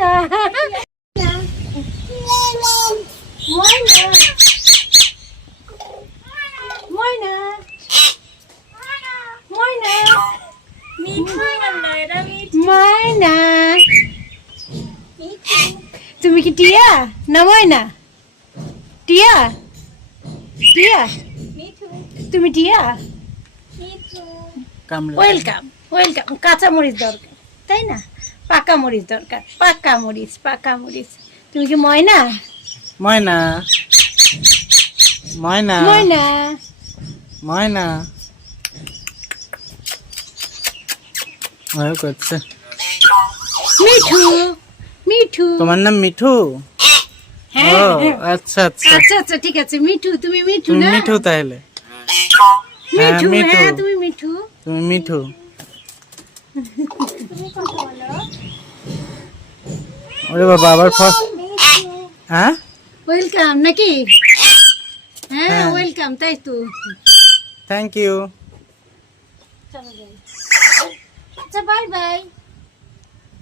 ময়না ময়না ময়না ময়না ময়না তুমি কি টিয়া না ময়না টিয়া টিয়া তুমি টিয়া ওয়েলকাম ওয়েলকাম কাঁচা মরিচ দরকার তাই না পাকা মরিচ দরকার পাকা মরিচ তুমি কি ময়না ময়না ময়না ময়না ময়না ওই করছে মিঠু মিঠু তোমার নাম মিঠু হ্যাঁ ও হ্যাঁ। আচ্ছা আচ্ছা আচ্ছা আচ্ছা ঠিক আছে মিঠু তুমি মিঠু তুমি না মিঠু তাহলে মিঠু মিঠু। হ্যাঁ তুমি মিঠু তুমি মিঠু ওরে বাবা আবার হ্যাঁ ওয়েলকাম নাকি হ্যাঁ হ্যাঁ। ওয়েলকাম তাই তো থ্যাংক ইউ আচ্ছা বাই বাই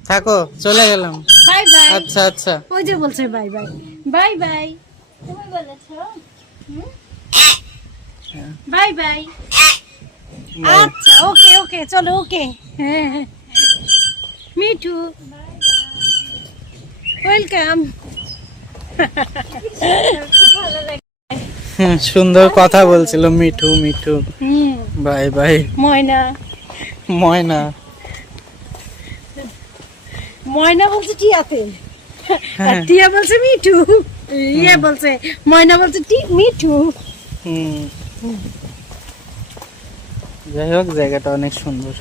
থাকো চলে গেলাম বাই বাই আচ্ছা আচ্ছা ওই যে বলছে বাই বাই বাই বাই তুমি বলেছো বাই বাই আচ্ছা ওকে ওকে চলো ওকে হ্যাঁ হ্যাঁ। মিঠু ওয়েলকাম সুন্দর কথা বলছিল মিঠু মিঠু হুম বাই বাই ময়না ময়না ময়না বলছে টিয়াতে আর হ্যাঁ। টিয়া বলছে মিঠু ইয়ে বলছে ময়না বলছে মিঠু হুম যাই হোক জায়গাটা অনেক সুন্দর